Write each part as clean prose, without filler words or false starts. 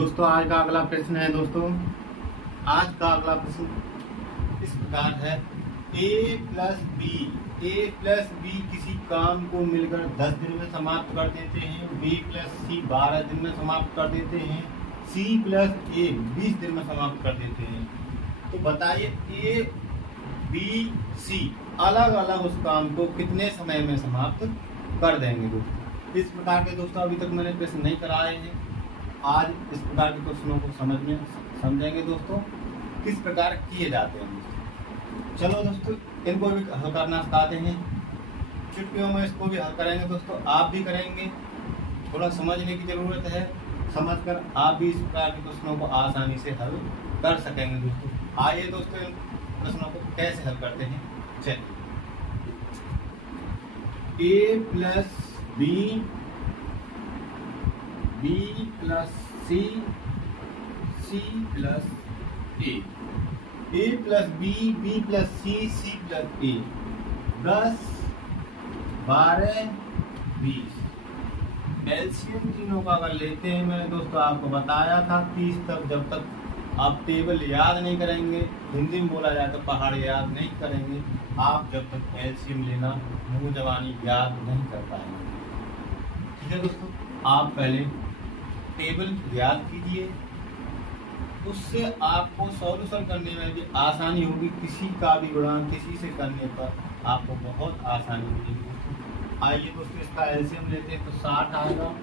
दोस्तों आज का अगला प्रश्न है। दोस्तों आज का अगला प्रश्न इस प्रकार है। ए प्लस बी किसी काम को मिलकर 10 दिन में समाप्त कर देते हैं। बी प्लस सी 12 दिन में समाप्त कर देते हैं। सी प्लस ए 20 दिन में समाप्त कर देते हैं। तो बताइए ए बी सी अलग अलग उस काम को कितने समय में समाप्त कर देंगे। दोस्तों इस प्रकार के दोस्तों अभी तक मैंने प्रश्न नहीं कराए हैं। आज इस प्रकार के क्वेश्चनों को समझेंगे दोस्तों किस प्रकार किए जाते हैं। चलो दोस्तों इनको भी हल करना सिखाते हैं। चुटकियों में इसको भी हल करेंगे दोस्तों, आप भी करेंगे। थोड़ा समझने की ज़रूरत है, समझकर आप भी इस प्रकार के प्रश्नों को आसानी से हल कर सकेंगे। दोस्तों आइए दोस्तों इन प्रश्नों को कैसे हल करते हैं। चलिए ए plus B B plus C C plus ए plus B B plus C C plus ए 10 12 20 एलसीएम तीनों का अगर लेते हैं, मैंने दोस्तों आपको बताया था 30 तक जब तक आप टेबल याद नहीं करेंगे, हिंदी में बोला जाए तो पहाड़ याद नहीं करेंगे, आप जब तक एलसीएम लेना मुंह जबानी याद नहीं कर पाएंगे। ठीक है दोस्तों, आप पहले टेबल याद कीजिए, उससे आपको सॉल्यूशन करने में भी आसानी होगी। किसी का भी गुणांक किसी से करने पर आपको बहुत आसानी होगी। आइए दोस्तों इसका एलसीएम लेते हैं तो 60 आएगा।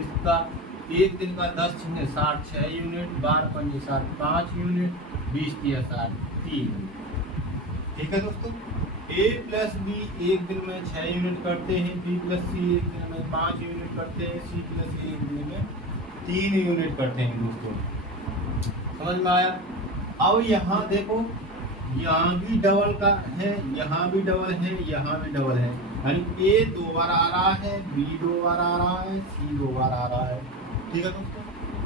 इसका एक दिन का 10 छीने 60 6 यूनिट, 12 पंजे 7 5 यूनिट, 20 तिया 7 3 यूनिट। ठीक है दोस्तों, ए प्लस बी एक दिन में 6 यूनिट करते हैं। बी प्लस सी एक दिन में 5 यूनिट करते हैं। सी प्लस ए एक दिन में 3 यूनिट करते हैं। दोस्तों समझ में आया। अब यहाँ देखो, यहाँ भी डबल का है, यहाँ भी डबल है, यहाँ भी डबल है, यानी ए 2 बार आ रहा है, बी 2 बार आ रहा है, सी 2 बार आ रहा है। ठीक है दोस्तों,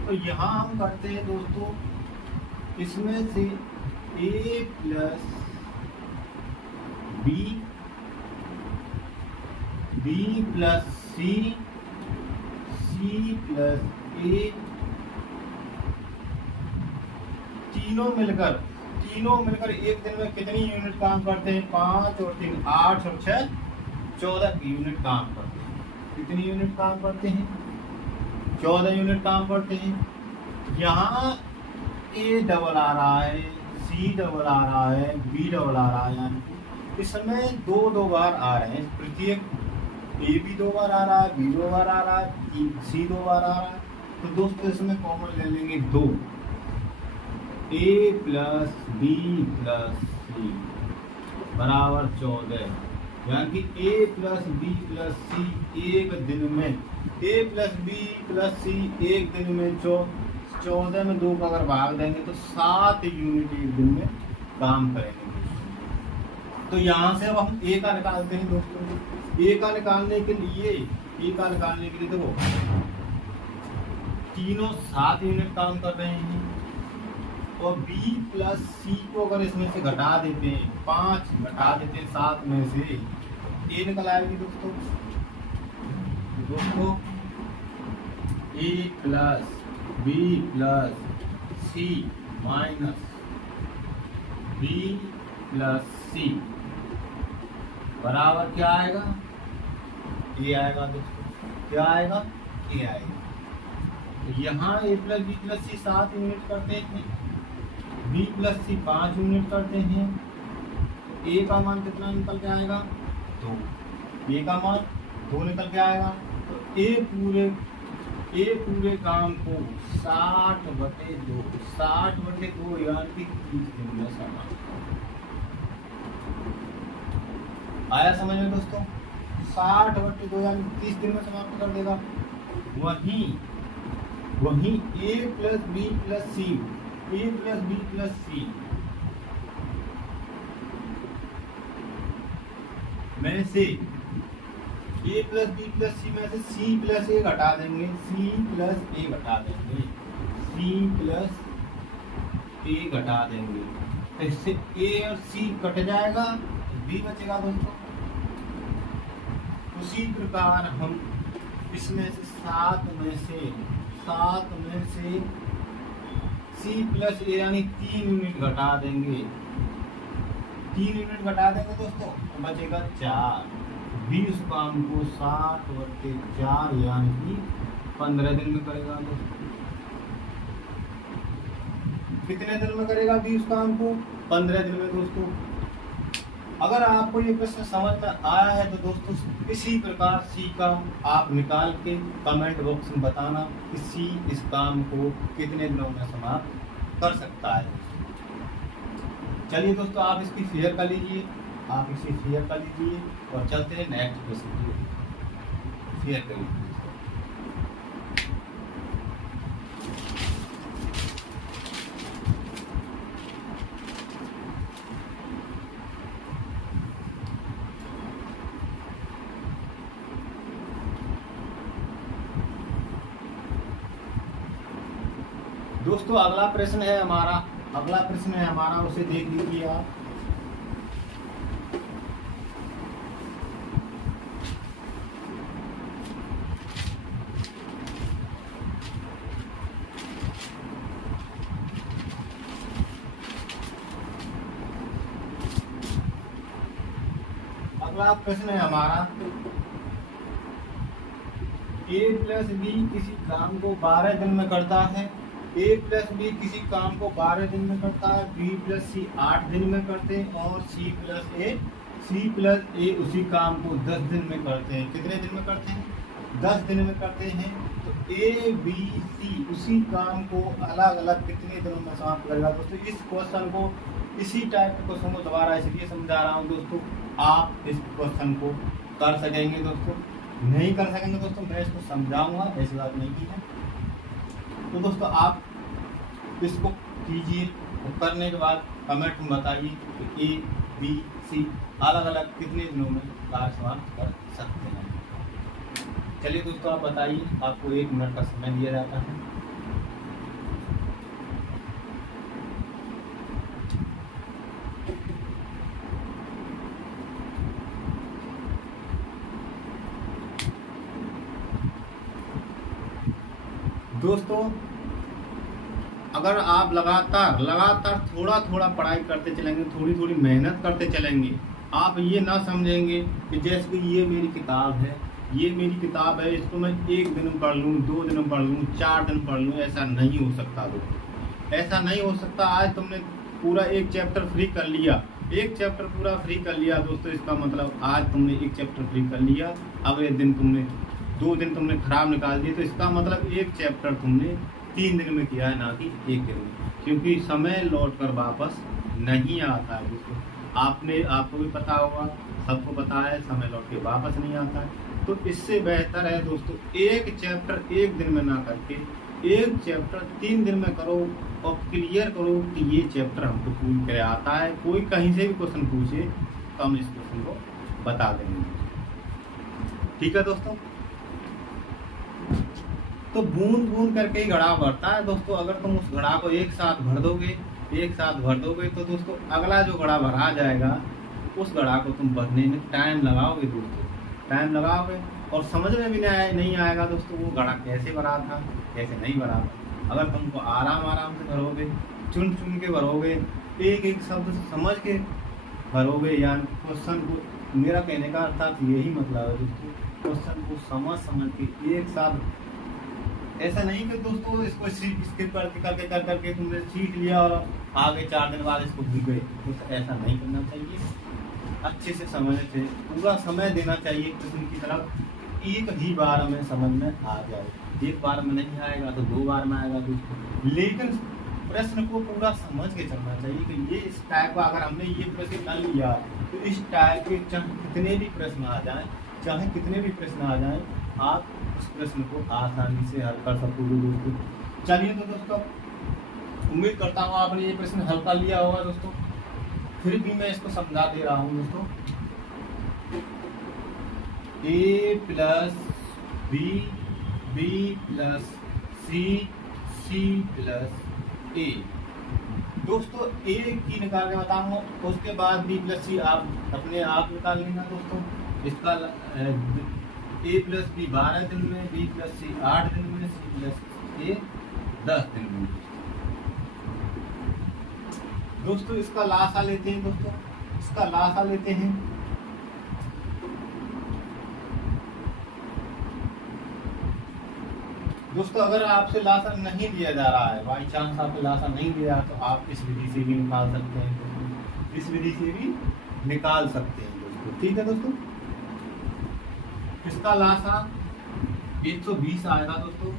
तो यहाँ हम करते हैं दोस्तों इसमें से ए plus B B plus C C plus ए तीनों मिलकर एक दिन में कितनी यूनिट काम करते हैं। 5 और 3 8 और 6 14 यूनिट काम करते हैं। कितनी यूनिट काम करते हैं? 14 यूनिट काम करते हैं। यहाँ ए डबल आ रहा है, सी डबल आ रहा है, बी डबल आ रहा है, यानी इसमें 2 बार आ रहे हैं। प्रत्येक ए भी 2 बार आ रहा है, बी 2 बार आ रहा है, सी 2 बार आ रहा है। तो दोस्तों इसमें कॉमन ले लेंगे 2। ए प्लस बी प्लस सी बराबर 14, यानी कि ए प्लस बी प्लस सी एक दिन में, ए प्लस बी प्लस सी एक दिन में 14 में 2 का अगर भाग देंगे तो 7 यूनिट एक दिन में काम करेंगे। तो यहाँ से अब हम ए का निकालते हैं दोस्तों। ए का निकालने के लिए देखो तीनों 7 यूनिट काम कर रहे हैं, और B प्लस सी को अगर इसमें से घटा देते हैं, 5 घटा देते हैं 7 में से, ए निकल आएगी दोस्तों। ए प्लस बी प्लस सी माइनस बी प्लस सी बराबर क्या आएगा? ए आएगा दोस्तों। क्या आएगा? ए आएगा। तो यहाँ ए प्लस बी प्लस सी 7 यूनिट करते हैं, बी प्लस सी 5 यूनिट करते हैं। ए का मान कितना निकल के आएगा? 2। ए का मान 2 निकल के आएगा। तो ए पूरे काम को 60/2 यानी कि 30 दिन में समाप्त। आया समझ में दोस्तों? 60/2 यानी 30 दिन में समाप्त कर देगा। वहीं ए प्लस बी प्लस सी में से ए प्लस बी प्लस सी में से सी प्लस ए घटा देंगे, तो इससे ए और सी कट जाएगा, बी बचेगा दोस्तों। उसी प्रकार हम इसमें से सात में से सी प्लस ए यानी 3 यूनिट घटा देंगे। 3 यूनिट घटा देंगे दोस्तों, बचेगा 4। 20 काम को 60/4 यानी कि 15 दिन में करेगा दोस्तों। कितने दिन में करेगा 20 काम को? 15 दिन में दोस्तों। अगर आपको ये प्रश्न समझ में आया है तो दोस्तों इसी प्रकार सी का आप निकाल के कमेंट बॉक्स में बताना कि सी इस काम को कितने दिनों में समाप्त कर सकता है। चलिए दोस्तों, आप इसकी शेयर कर लीजिए, और चलते हैं नेक्स्ट क्वेश्चन की। शेयर करिए। दोस्तों अगला प्रश्न है हमारा, उसे देख लीजिए आप। अगला प्रश्न है हमारा, a प्लस बी किसी काम को 12 दिन में करता है। a प्लस बी किसी काम को 12 दिन में करता है, b प्लस सी 8 दिन में करते हैं और c प्लस ए उसी काम को 10 दिन में करते हैं। कितने दिन में करते हैं? 10 दिन में करते हैं। तो a b c उसी काम को अलग अलग कितने दिनों में समाप्त करेगा दोस्तों? इस क्वेश्चन को, इसी टाइप के क्वेश्चन को दोबारा इसलिए समझा रहा हूँ दोस्तों, आप इस क्वेश्चन को कर सकेंगे दोस्तों। नहीं कर सकेंगे दोस्तों, मैं इसको समझाऊंगा, ऐसी बात नहीं की है। तो दोस्तों आप इसको कीजिए और करने के बाद कमेंट में बताइए कि ए बी सी अलग अलग कितने दिनों में कार्य समाप्त कर सकते हैं। चलिए दोस्तों आप बताइए, आपको 1 मिनट का समय दिया जाता है। दोस्तों अगर आप लगातार थोड़ा पढ़ाई करते चलेंगे, थोड़ी मेहनत करते चलेंगे, आप ये ना समझेंगे कि जैसे कि ये मेरी किताब है, इसको मैं 1 दिन में पढ़ लूँ, 2 दिन में पढ़ लूँ, 4 दिन पढ़ लूँ, ऐसा नहीं हो सकता दोस्तों, ऐसा नहीं हो सकता। आज तुमने पूरा 1 चैप्टर फ्री कर लिया, 1 चैप्टर पूरा फ्री कर लिया दोस्तों, इसका मतलब आज तुमने 1 चैप्टर फ्री कर लिया, अगले दिन तुमने 2 दिन तुमने खराब निकाल दिए, तो इसका मतलब 1 चैप्टर तुमने 3 दिन में किया है, ना कि 1 दिन में, क्योंकि समय लौट कर वापस नहीं आता है दोस्तों। आपको भी पता होगा, सबको पता है, समय लौट के वापस नहीं आता है। तो इससे बेहतर है दोस्तों 1 चैप्टर 1 दिन में ना करके 1 चैप्टर 3 दिन में करो और क्लियर करो कि ये चैप्टर हमको पूरी करे आता है। कोई कहीं से भी क्वेश्चन पूछे तो हम इस क्वेश्चन को बता देंगे। ठीक है दोस्तों, तो बूंद बूंद करके ही घड़ा भरता है दोस्तों। अगर तुम उस घड़ा को एक साथ भर दोगे तो दोस्तों अगला जो घड़ा भरा जाएगा उस घड़ा को तुम भरने में टाइम लगाओगे दोस्तों, टाइम लगाओगे और समझ में भी नहीं आएगा दोस्तों वो घड़ा कैसे भरा था, कैसे नहीं भरा था। अगर तुमको आराम से भरोगे, चुन के भरोगे, एक शब्द समझ के भरोगे, यानी क्वेश्चन को, मेरा कहने का अर्थात यही मतलब है दोस्तों, क्वेश्चन को समझ के एक साथ, ऐसा नहीं कि दोस्तों इसको स्किप करके तुमने सीख लिया और आगे 4 दिन बाद इसको भूल गए, तो ऐसा नहीं करना चाहिए। अच्छे से समझने से पूरा समय देना चाहिए क्वेश्चन की तरफ, एक ही बार में समझ में आ जाए। 1 बार में नहीं आएगा तो 2 बार में आएगा दोस्तों, लेकिन प्रश्न को पूरा समझ के चलना चाहिए कि ये इस टाइप का, अगर हमने ये प्रश्न कर लिया तो इस टाइप के चाहे कितने भी प्रश्न आ जाएं, आप उस प्रश्न को आसानी से हल कर सकोगे दोस्तों। चलिए तो दोस्तों, उम्मीद करता हूँ आपने ये प्रश्न हल कर लिया होगा दोस्तों, फिर भी मैं इसको समझा दे रहा हूँ दोस्तों। a plus B, B plus C, C plus A दोस्तों, a की निकाल के बताऊंगा, उसके बाद b प्लस सी आप अपने आप निकाल लेना दोस्तों। इसका ए प्लस बी 12 दिन में, बी प्लस सी 8 दिन में, सी प्लस ए 10 दिन में। दोस्तों इसका लासा लेते हैं, दोस्तों इसका लासा लेते हैं। दोस्तों अगर आपसे लासा नहीं दिया जा रहा है, बाई चांस आपसे लासा नहीं दिया, तो आप इस विधि से भी निकाल सकते हैं दोस्तों, इस विधि से भी निकाल सकते हैं दोस्तों। ठीक है दोस्तों, इसका लासा 120 आएगा दोस्तों।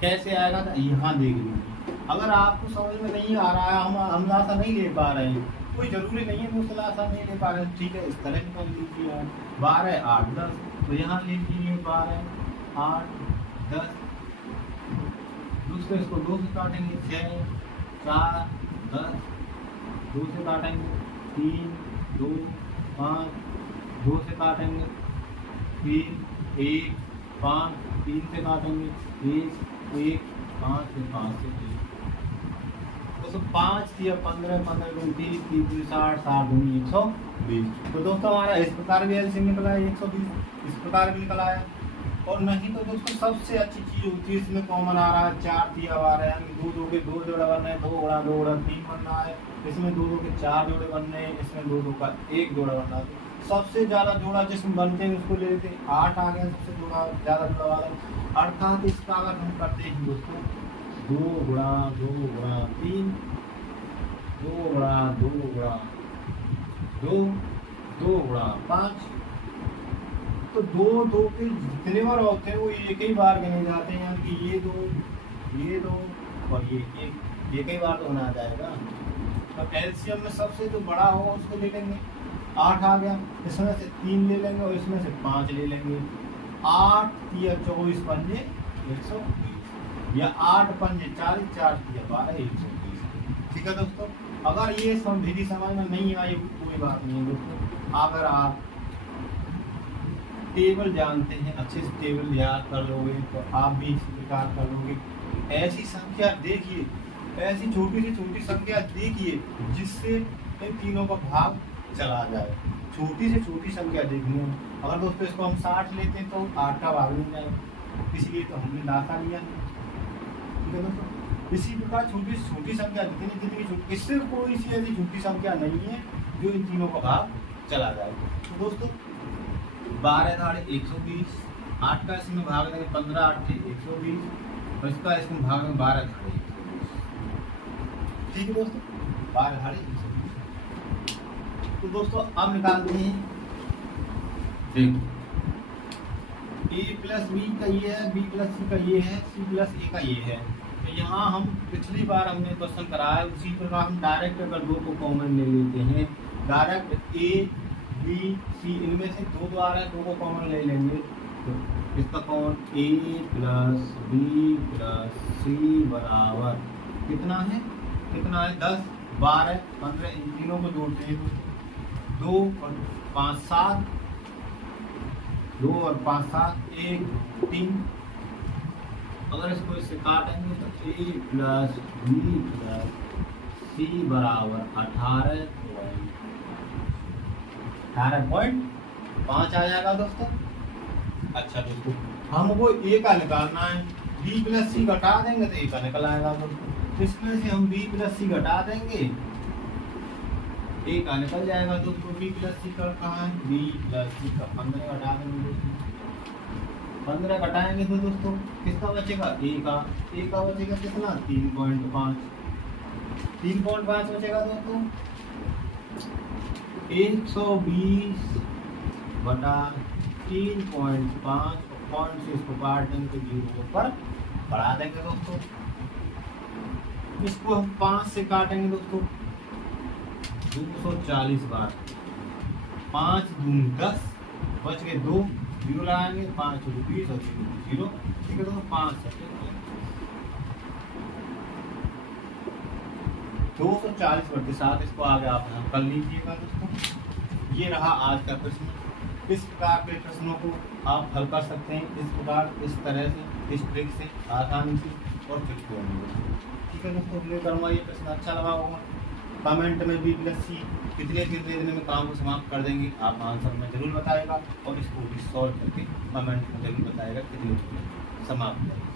कैसे आएगा तो यहाँ देख लीजिए। अगर आपको समझ में नहीं आ रहा है, हम लासा नहीं ले पा रहे हैं, कोई जरूरी नहीं है दोस्तों लासा नहीं ले पा रहे हैं, ठीक है इस तरह निकाल लीजिए। 12 8 10, तो यहाँ ले लीजिए 12 8 10। दूसरे इसको 2 से काटेंगे, 6 4 10, 2 से काटेंगे 3 2 5, 2 से काटेंगे 3 1 5, 3 से काटेंगे 1 1 5 से 5 से 1। तो 5 दिया 15 15 दूनी 30 30 60 60 दूनी 120। तो दोस्तों हमारा इस प्रकार भी एलसीएम निकला है 120, इस प्रकार भी निकला है। और नहीं तो दोस्तों सबसे अच्छी चीज होती है, इसमें कॉमन आ रहा है 4 दिया आ रहा है, यानी 2 2 के 2 जोड़े बनना है, 2 गुणा 2 गुणा 3 बनना है, इसमें 2 2 के 4 जोड़े बनने हैं, इसमें 2 2 का 1 जोड़ा बनना है। सबसे ज्यादा जोड़ा जिसमें बनते हैं उसको ले लेते हैं, 8 आ गया सबसे जोड़ा ज्यादा जोड़ा वाला। अर्थात इसका अगर हम करते हैं दोस्तों 2 गुणा 2 गुणा 3, 2 गुणा 2 गुणा 2, 2 गुणा 5, तो 2 2 के जितने बार होते हैं वो एक ही बार गिने जाते हैं, यानी कि ये 2 और ये 1 एक ही बार तो होना जाएगा। तो एलसीएम में सबसे जो बड़ा होगा उसको ले लेंगे। 8 आ गया, इसमें से 3 ले लेंगे और इसमें से 5 ले लेंगे। 8 या 24 पंजे 120, या 8 पंजे 40 4 या 12 120। ठीक है दोस्तों, अगर ये विधि समझ में नहीं आई कोई बात नहीं है दोस्तों। अगर आप टेबल जानते हैं, अच्छे से टेबल याद कर लोगे तो आप भी इसी प्रकार कर लोगे। ऐसी संख्या देखिए, ऐसी छोटी से छोटी संख्या देखिए जिससे इन तीनों का भाग चला जाए। छोटी से छोटी संख्या देखनी है। अगर दोस्तों इसको हम 60 लेते हैं तो 8 का भाग मिल जाएगा, इसलिए तो हमने लासा लिया। ठीक है दोस्तों, इसी प्रकार छोटी से छोटी संख्या जितनी छोटी, इससे कोई सी ऐसी छोटी संख्या नहीं है जो इन तीनों का भाग चला जाए। तो दोस्तों 12 धाड़े 120, 8 का इसमें भाग देंगे 15 8 120, और इसका इसमें भाग में 12 धाड़े 120। ठीक है दोस्तों, 12 धाड़े 120। तो दोस्तों अब निकालते हैं, देखो a प्लस बी का ये है, b प्लस सी का ये है, c प्लस ए का ये है। तो यहाँ हम पिछली बार हमने क्वेश्चन कराया उसी प्रकार हम डायरेक्ट अगर 2 को कॉमन ले लेते हैं, डायरेक्ट a b c इनमें से 2 आ रहा है, 2 को कॉमन ले लेंगे। तो इसका common a plus B plus C बराबर कितना है 10 12 15, इन तीनों को जोड़ते हैं 2 और 5 7, 2 और 5 7 1 3। अगर इसको इससे काटेंगे तो a plus B plus C बराबर 18.5 आ जाएगा दोस्तों। अच्छा दोस्तों, हमको a का निकालना है, b प्लस सी घटा देंगे तो a का निकल आएगा दोस्तों। इसमें से हम b प्लस सी घटा देंगे, a का निकल जाएगा दोस्तों। b प्लस सी का कहाँ है, b प्लस सी का 15 घटा देंगे दोस्तों। 15 घटाएंगे तो दोस्तों किसका बचेगा, a का बचेगा कितना 3.5 बचेगा दोस्तों। 120 बटा 3.5, पॉइंट से इसको काट देंगे तो 0 पर बढ़ा देंगे दोस्तों। इसको हम 5 से काटेंगे दोस्तों 240 बार, 5 दूनी 10, बच गए 2, 0 लगाएंगे 5 20 और 0। ठीक है दोस्तों, 5 240/7 इसको आगे आप कर लीजिएगा दोस्तों। ये रहा आज का प्रश्न। इस प्रकार के प्रश्नों को आप हल कर सकते हैं, इस प्रकार इस तरह से, इस ट्रिक से, आसानी से और फिर ठीक है दोस्तों, ये प्रश्न अच्छा लगा होगा। कमेंट में बी प्लस सी कितने कितने दिन में काम को समाप्त कर देंगे आप आंसर में जरूर बताएगा, और इसको भी सॉल्व करके कमेंट में जरूर बताएगा कितने दिन में समाप्त करेंगे।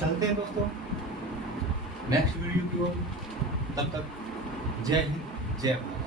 चलते हैं दोस्तों नेक्स्ट वीडियो की ओर, तब तक जय हिंद जय भारत।